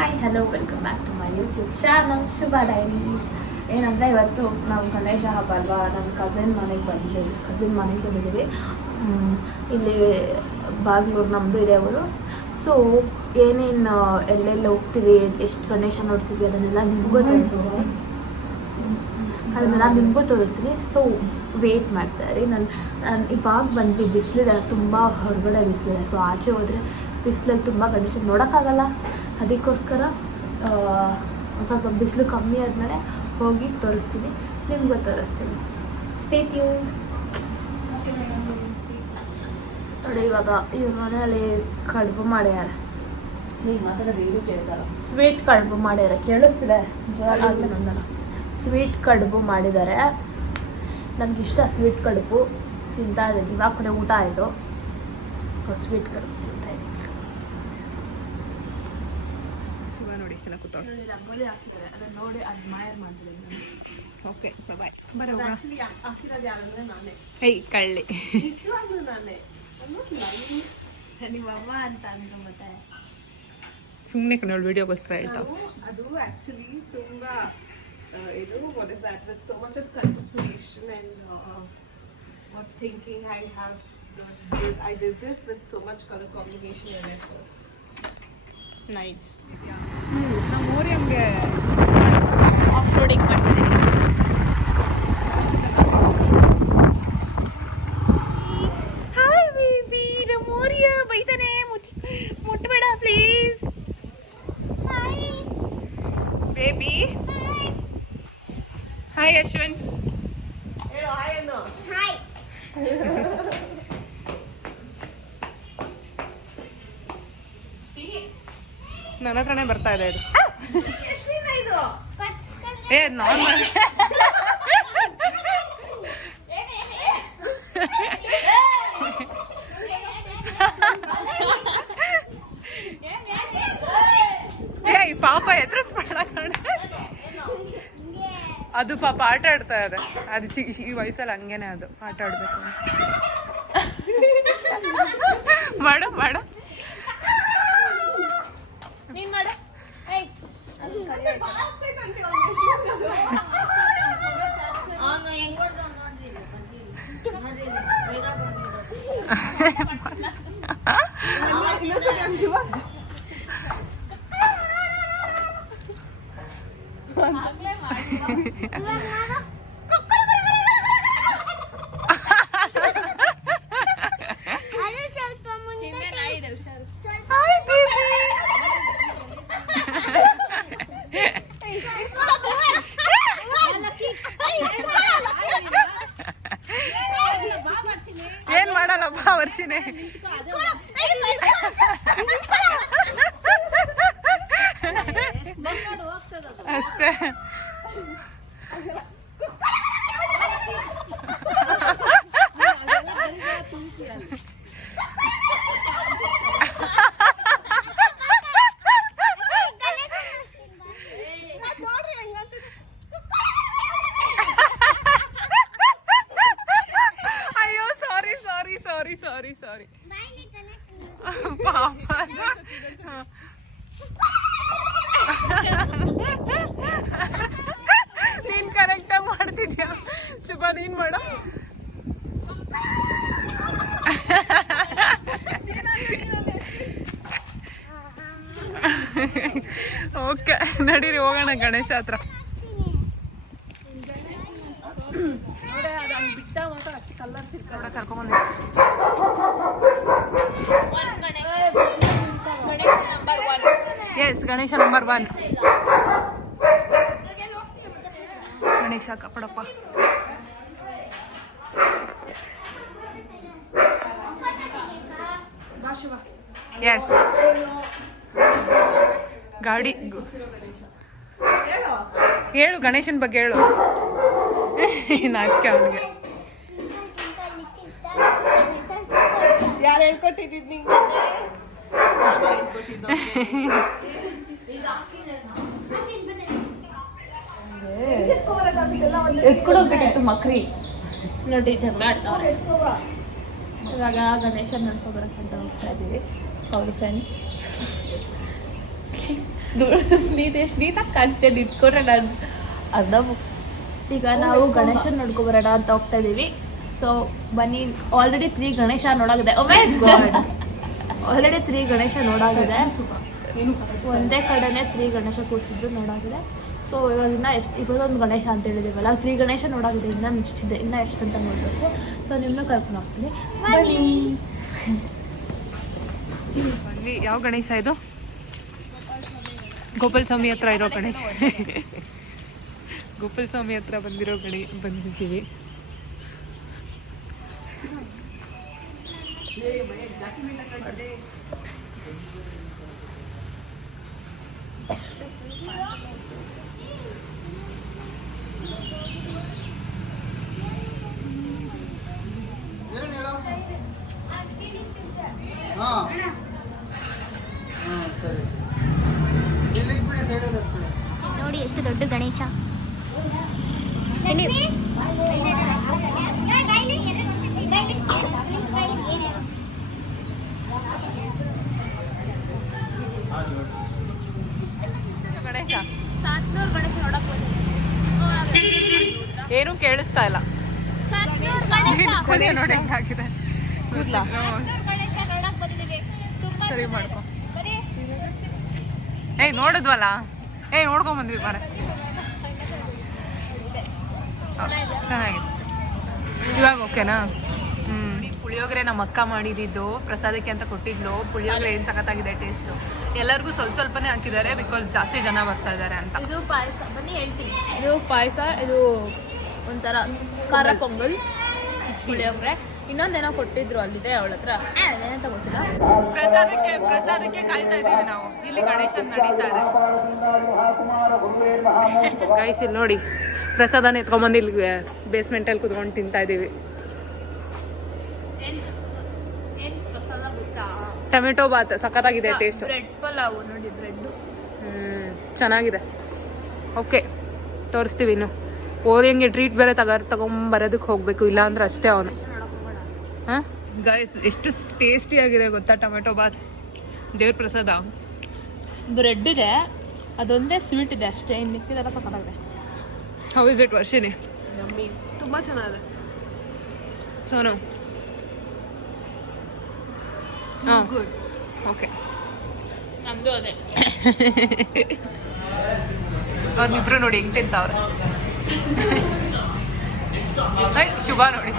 Hi hello welcome back to my YouTube channel Shubha diaries. ಏನಂದರೆ ಇವತ್ತು ನಾವು ಗಣೇಶ ಹಬ್ಬ ಅಲ್ವಾ, ನನ್ನ ಕಸಿನ್ ಮನೆಗೆ ಬಂದಿದ್ದೀವಿ. ಇಲ್ಲಿ ಬಾಗ್ಲೂರು ನಮ್ಮದು ಇದೆ ಅವರು. ಸೊ ಏನೇನು ಎಲ್ಲೆಲ್ಲಿ ಹೋಗ್ತೀವಿ, ಎಷ್ಟು ಗಣೇಶ ನೋಡ್ತೀವಿ ಅದನ್ನೆಲ್ಲ ನಿಮಗೂ ತೋರಿಸ್ತೀನಿ. ಸೊ ವೇಟ್ ಮಾಡ್ತಾರೆ. ನಾನು ಇವಾಗ ಬಂದ್ವಿ, ಬಿಸಿಲಿದೆ ತುಂಬ, ಹೊರಗಡೆ ಬಿಸಿಲಿದೆ. ಸೊ ಆಚೆ ಹೋದರೆ ಬಿಸಿಲಲ್ಲಿ ತುಂಬ ಗಣೇಶ ನೋಡೋಕ್ಕಾಗಲ್ಲ. ಅದಕ್ಕೋಸ್ಕರ ಒಂದು ಸ್ವಲ್ಪ ಬಿಸಿಲು ಕಮ್ಮಿ ಆದಮೇಲೆ ಹೋಗಿ ತೋರಿಸ್ತೀನಿ, ನಿಮಗೂ ತೋರಿಸ್ತೀನಿ. Stay tune. ನೋಡಿ, ಇವಾಗ ಇವ್ರ ಮನೆಯಲ್ಲಿ ಕಡುಬು ಮಾಡ್ಯಾರ. ಸ್ವೀಟ್ ಕಡುಬು ಮಾಡ್ಯಾರ, ಕೇಳಿಸ್ತಿದೆ ಜೋರಾಗಲೇ ನಂದಲ್ಲ. ಸ್ವೀಟ್ ಕಡುಬು ಮಾಡಿದ್ದಾರೆ. ನನಗಿಷ್ಟ ಸ್ವೀಟ್ ಕಡುಬು, ತಿಂತಾ ಇದ್ದೀನಿ. ಇವಾಗ ಕೊನೆ ಊಟ ಆಯಿತು. ಸೊ ಸ್ವೀಟ್ ಕಡುಬು ತಿಂತಾ ಇದ್ದೀನಿ. ರಂಗೋಲಿ ಹಾಕಿದ್ದಾರೆ, ಅದನ್ನು ನೋಡಿ ಅಡ್ಮೈರ್ ಮಾಡ್ತಿದ್ದೀನಿ ನಾನು. Okay bye. ಆ್ಯಕ್ಚುಲಿ ಹಾಕಿರೋದು ಯಾರಂದರೆ ನಾನೇ. ಕಳ್ಳಿ ನಿಜವಾಗ್ಲೂ ನಾನೇ. ನಿಮ್ಮಮ್ಮ ಅಂತ ಅಂದ್ರು. ಮತ್ತೆ ಸುಮ್ಮನೆ ನೋಡಿ ವಿಡಿಯೋಗೋಸ್ಕರ ಹೇಳ್ತಾವ. ಅದು ಆಕ್ಚುಲಿ ತುಂಬಾ ಇದು what is that with so much of contemplation and what thinking I did this with so much color combination and efforts. Nice. ನಮ್ಮ ಊರಿಗೆ ಆಫ್ ರೋಡಿಂಗ್ ಮಾಡ್ತಿದ್ದೀನಿ. ಹಾಯ್ ಬೇಬಿ, ನಮ್ಮ ಊರಿಯ ಬೈತಾನೆ, ಮುಟ್ಬೇಡ please. Hi baby. Hi Ashwin. ಹೇಳು ಹಾಯ್ ಅನ್ನು. Hi. ನನ್ನ ಹತ್ರನೇ ಬರ್ತಾ ಇದೆ ಇದು. ಇದು ಏ ನಾರ್ಮಲ್. ಏ ಪಾಪ ಎದುರಿಸ್ಬೇಡ ಕಣ. ಅದು ಪಾಪ ಆಟ ಆಡ್ತಾ ಇದೆ. ಅದು ಈ ವಯಸ್ಸಲ್ಲಿ ಹಂಗೇನೆ, ಅದು ಆಟ ಆಡ್ಬೇಕು ಅಂತ. ಮಾಡು ಮಾಡು. ನೀನ್ ಮಾಡು. ಏನ್ ಮಾಡಲ್ಲಪ್ಪ ವರ್ಷಿನೇ. ಅಷ್ಟೇ. ಅಯ್ಯೋ ಸಾರಿ ಸಾರಿ ಸಾರಿ ಸಾರಿ ಸಾರಿ ಪಾಪ. ನೀನ್ ಕರೆಕ್ಟಾಗಿ ಮಾಡ್ತಿದ್ಯಾ ಶುಭ, ನೀನ್ ಮಾಡು. ಓಕೆ ನಡೀರಿ ಹೋಗೋಣ ಗಣೇಶ ಹತ್ರ. Yes Ganesh number 1. ಗಣೇಶ ಕಪಡಪ್ಪ. ಎಸ್ ಗಾಡಿ ಹೇಳು, ಗಣೇಶನ ಬಗ್ಗೆ ಹೇಳು. ನಾಚಿಕೆ ಅವನಿಗೆ. ಯಾರು ಹೇಳ್ಕೊಟ್ಟಿದ್ದು ನಿಂಗೆ? ಎಕ್ಕಡೋಗ್ಬಿಟ್ಟಿತ್ತು ಮಕ್ರಿ ನೋಡಿ, ಜಗಳ ಆಡ್ತಾವ್ರೆ. ಇವಾಗ ಗಣೇಶ ನೋಡ್ಕೊಬರಕ್ಕಂತ ಹೋಗ್ತಾ ಇದ್ದೀವಿ. ಅವ್ರ ಫ್ರೆಂಡ್ಸ್ ಎಷ್ಟು ನೀಟಾಗಿ ಕಾಣಿಸ್ತೇನೆ ನಿಂತ್ಕೊಂಡ್ರೆ ನಾನು ಅರ್ಧ ಈಗ ನಾವು ಗಣೇಶನ್ ನೋಡ್ಕೊಬರೋಣ ಅಂತ ಹೋಗ್ತಾ ಇದೀವಿ. ಸೊ ಬನ್ನಿ, ಆಲ್ರೆಡಿ 3 ಗಣೇಶ ನೋಡಾಗಿದೆ. ಓ ಮೈ ಗಾಡ್, ಆಲ್ರೆಡಿ 3 ಗಣೇಶ ನೋಡಾಗಿದೆ. ಒಂದೇ ಕಡೆನೇ 3 ಗಣೇಶ ಕೂರಿಸಿದ್ರು ನೋಡಾಗಿದೆ. ಸೊ ಇವಾಗ ಇವತ್ತೊಂದು ಗಣೇಶ ಅಂತ ಹೇಳಿದೀವಲ್ಲ, 3 ಗಣೇಶ ನೋಡಾಗಿದೆ. ಇನ್ನೂ ಇಷ್ಟಿದೆ, ಇನ್ನೂ ಎಷ್ಟು ಅಂತ ನೋಡಬೇಕು. ಸೊ ನಿಮ್ಮನ್ನ ಕರ್ಕೊಂಡು ಹೋಗ್ತೀನಿ ಬನ್ನಿ. ಯಾವ ಗಣೇಶ ಇದು? ಗೋಪಾಲ ಸ್ವಾಮಿ ಹತ್ರ ಇರೋ ಗಣೇಶ. ಗೋಪಾಲ ಸ್ವಾಮಿ ಹತ್ರ ಬಂದಿದ್ದೀವಿ. ನೋಡಿ ಎಷ್ಟು ದೊಡ್ಡ ಗಣೇಶ. ಗಣೇಶ 700 ಗಣೇಶ ನೋಡಕ್ ಏನು ಕೇಳಿಸ್ತಾ ಇಲ್ಲ. ನೋಡಿ ಹೆಂಗಾಗಿದೆ. ಸರಿ ಮಾಡ್ಕೊ. ಏಯ್ ನೋಡಿದ್ವಲ್ಲ, ನೋಡ್ಕೊಂಡ್ ಬಂದ್ವಿ ಮಾರೆ. ಚೆನ್ನಾಗಿದೆ. ಇವಾಗ ಓಕೆನಾ? ಪುಳಿಯೋಗರೆ ನಮ್ಮ ಅಕ್ಕ ಮಾಡಿದ್ದು ಪ್ರಸಾದಕ್ಕೆ ಅಂತ ಕೊಟ್ಟಿದ್ಲು. ಪುಳಿಯೋಗರೆ ಏನು ಸಖತ್ತಾಗಿದೆ ಟೇಸ್ಟು. ಎಲ್ಲರಿಗೂ ಸ್ವಲ್ಪನೇ ಹಾಕಿದ್ದಾರೆ, ಬಿಕಾಸ್ ಜಾಸ್ತಿ ಜನ ಬರ್ತಾ ಇದ್ದಾರೆ ಅಂತ. ಇದು ಪಾಯಸ, ಬನ್ನಿ ಹೇಳ್ತೀನಿ. ಇದು ಪಾಯಸ, ಇದು ಒಂಥರ ಖಾರ ಪೊಂಗಲ್, ಪುಳಿಯೋಗರೆ, ಇನ್ನೊಂದೇನೋ ಕೊಟ್ಟಿದ್ರು ಅಲ್ಲಿದೆ ಅವಳ ಹತ್ರ, ಏನಂತ ಗೊತ್ತಿಲ್ಲ. ಪ್ರಸಾದಕ್ಕೆ ಕಾಯ್ತಾ ಇದೀವಿ ನಾವು. ಇಲ್ಲಿ ಗಣೇಶನ್ ನಡೀತಾ ಇದೆ ಗೈಸ್. ಇಲ್ಲಿ ನೋಡಿ, ಪ್ರಸಾದನ ಎತ್ಕೊಂಡ್ಬಂದು ಇಲ್ಲಿ ಬೇಸ್ಮೆಂಟಲ್ಲಿ ಕುತ್ಕೊಂಡು ತಿಂತಾ ಇದೀವಿ. ಟೊಮೆಟೊ ಬಾತ್ ಸಖತ್ತಾಗಿದೆ ಟೇಸ್ಟ್. ಬ್ರೆಡ್ ಪಲಾವ್ ನೋಡಿ, ಬ್ರೆಡ್ ಚೆನ್ನಾಗಿದೆ. ಓಕೆ, ತೋರಿಸ್ತೀವಿ. ಇನ್ನು ಓರಿಯಂಗೆ ಟ್ರೀಟ್ ಬೇರೆ ತಗೊಂಬರೋದಕ್ಕೆ ಹೋಗ್ಬೇಕು, ಇಲ್ಲ ಅಂದ್ರೆ ಅಷ್ಟೇ ಅವನು. ಹಾಂ ಗೈಸ್, ಎಷ್ಟು ಟೇಸ್ಟಿ ಆಗಿದೆ ಗೊತ್ತಾ ಟೊಮೆಟೊ ಬಾತ್. ದೇವ್ರ ಪ್ರಸಾದ. ಬ್ರೆಡ್ ಇದೆ, ಅದೊಂದೇ ಸ್ವೀಟ್ ಇದೆ ಅಷ್ಟೇ, ಇನ್ನು ಮಿಕ್ಕಿದೆಲ್ಲ ತಗೊಂಡಾಗಿದೆ. How is it Varshini? ತುಂಬ ಚೆನ್ನಾಗಿದೆ. ಸೋನು ಹಾಂ ಗುಡ್. ಓಕೆ, ನಮ್ಮದು ಅದೇ. ಅವ್ರಿಬ್ರು ನೋಡಿ ಹೆಂಗೆ ತಿಂತವ್ರೆ. ಶುಭ ನೋಡಿ